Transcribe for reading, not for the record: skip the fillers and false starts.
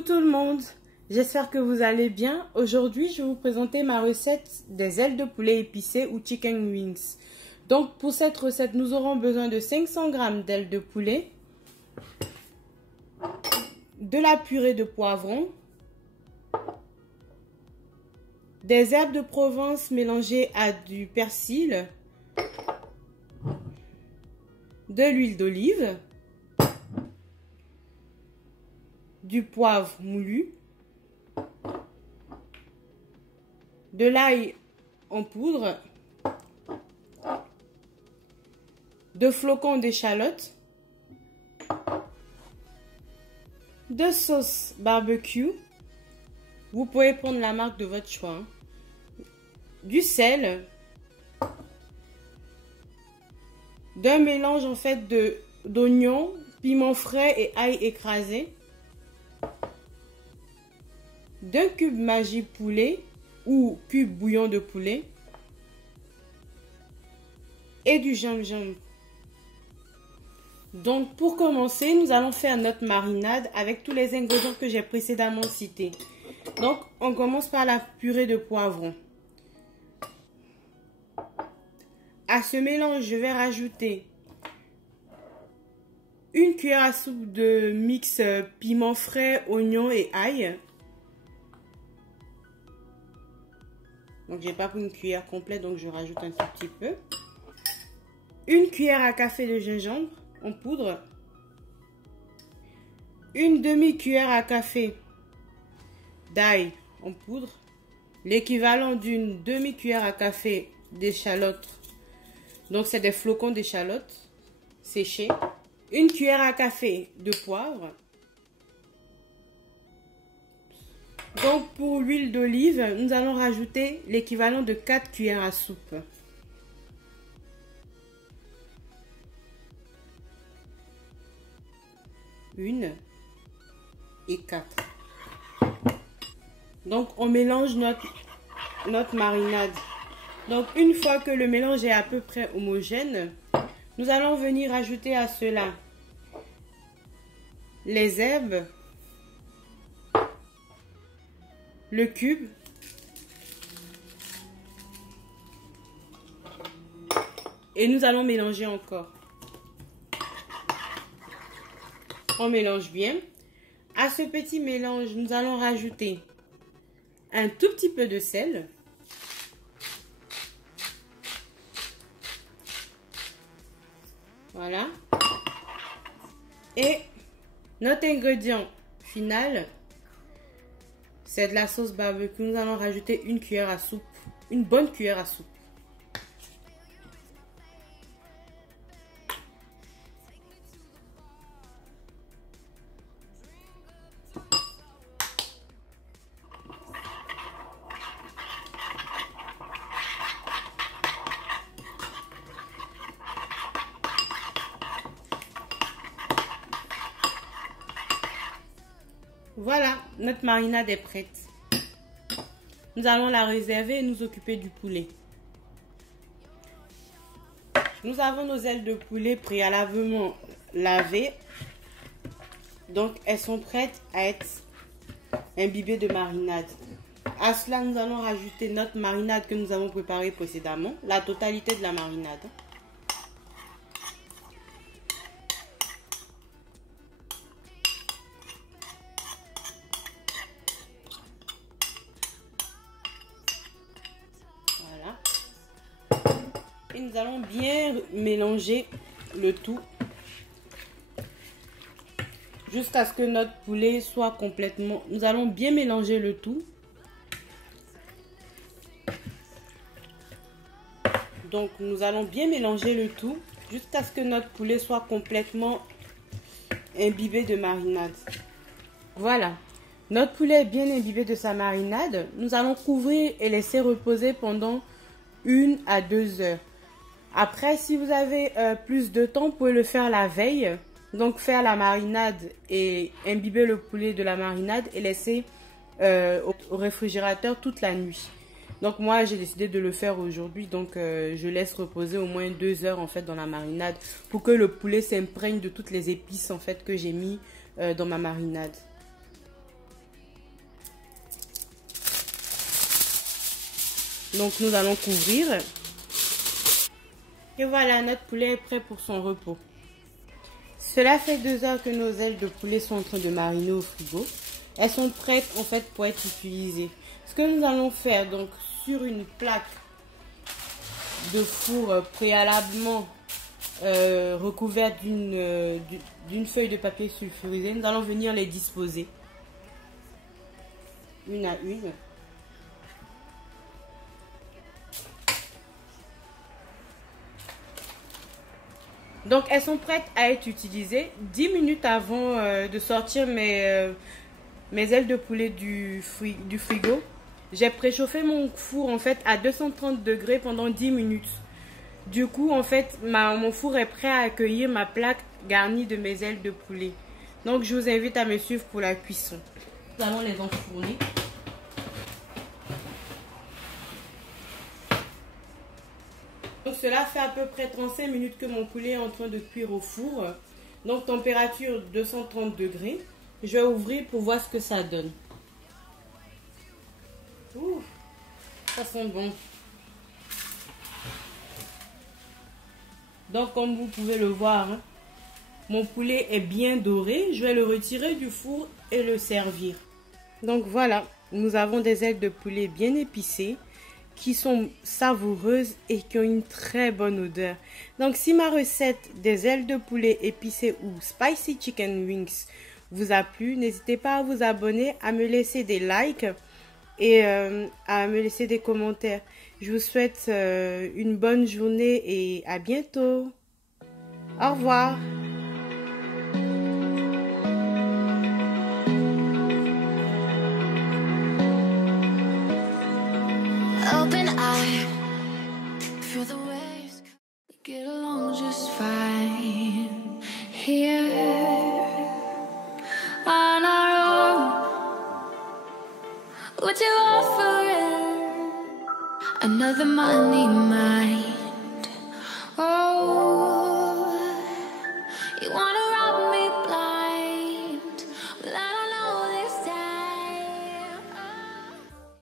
Coucou tout le monde, j'espère que vous allez bien. Aujourd'hui, je vais vous présenter ma recette des ailes de poulet épicées ou chicken wings. Donc pour cette recette, nous aurons besoin de 500 g d'ailes de poulet, de la purée de poivron, des herbes de Provence mélangées à du persil, de l'huile d'olive, du poivre moulu, de l'ail en poudre, de flocons d'échalote, de sauce barbecue, vous pouvez prendre la marque de votre choix, du sel, d'un mélange en fait d'oignons, piment frais et ail écrasé, d'un cube Maggi poulet ou cube bouillon de poulet et du gingembre. Donc pour commencer, nous allons faire notre marinade avec tous les ingrédients que j'ai précédemment cités. Donc on commence par la purée de poivron. À ce mélange, je vais rajouter une cuillère à soupe de mix piment frais, oignon et ail. Donc j'ai pas pris une cuillère complète, donc je rajoute un tout petit peu. Une cuillère à café de gingembre en poudre. Une demi-cuillère à café d'ail en poudre. L'équivalent d'une demi-cuillère à café d'échalotes. Donc c'est des flocons d'échalotes séchés. Une cuillère à café de poivre. Donc pour l'huile d'olive, nous allons rajouter l'équivalent de 4 cuillères à soupe. Une et 4. Donc on mélange notre marinade. Donc une fois que le mélange est à peu près homogène, nous allons venir ajouter à cela les herbes, le cube, et nous allons mélanger encore. On mélange bien. À ce petit mélange, nous allons rajouter un tout petit peu de sel. Voilà. Et notre ingrédient final, c'est de la sauce barbecue. Nous allons rajouter une cuillère à soupe, une bonne cuillère à soupe. Voilà, notre marinade est prête. Nous allons la réserver et nous occuper du poulet. Nous avons nos ailes de poulet préalablement lavées. Donc, elles sont prêtes à être imbibées de marinade. À cela, nous allons rajouter notre marinade que nous avons préparée précédemment. La totalité de la marinade. Et nous allons bien mélanger le tout jusqu'à ce que notre poulet soit complètement... Nous allons bien mélanger le tout. Donc nous allons bien mélanger le tout jusqu'à ce que notre poulet soit complètement imbibé de marinade. Voilà. Notre poulet est bien imbibé de sa marinade. Nous allons couvrir et laisser reposer pendant 1 à 2 heures. Après, si vous avez plus de temps, vous pouvez le faire la veille. Donc faire la marinade et imbiber le poulet de la marinade et laisser au réfrigérateur toute la nuit. Donc moi j'ai décidé de le faire aujourd'hui. Donc je laisse reposer au moins 2 heures en fait dans la marinade pour que le poulet s'imprègne de toutes les épices en fait que j'ai mis dans ma marinade. Donc nous allons couvrir. Et voilà, notre poulet est prêt pour son repos. Cela fait 2 heures que nos ailes de poulet sont en train de mariner au frigo. Elles sont prêtes en fait pour être utilisées. Ce que nous allons faire, donc sur une plaque de four préalablement recouverte d'une feuille de papier sulfurisé, nous allons venir les disposer une à une. Donc elles sont prêtes à être utilisées. 10 minutes avant de sortir mes ailes de poulet du frigo, j'ai préchauffé mon four en fait à 230 degrés pendant 10 minutes. Du coup en fait mon four est prêt à accueillir ma plaque garnie de mes ailes de poulet. Donc je vous invite à me suivre pour la cuisson. Nous allons les enfourner. Donc cela fait à peu près 35 minutes que mon poulet est en train de cuire au four. Donc température 230 degrés. Je vais ouvrir pour voir ce que ça donne. Ouh, ça sent bon. Donc comme vous pouvez le voir, hein, mon poulet est bien doré. Je vais le retirer du four et le servir. Donc voilà, nous avons des ailes de poulet bien épicées, qui sont savoureuses et qui ont une très bonne odeur. Donc si ma recette des ailes de poulet épicées ou spicy chicken wings vous a plu, n'hésitez pas à vous abonner, à me laisser des likes et à me laisser des commentaires. Je vous souhaite une bonne journée et à bientôt. Au revoir. Open eye, feel the waves, get along just fine here on our own. Would you offer it another money mine?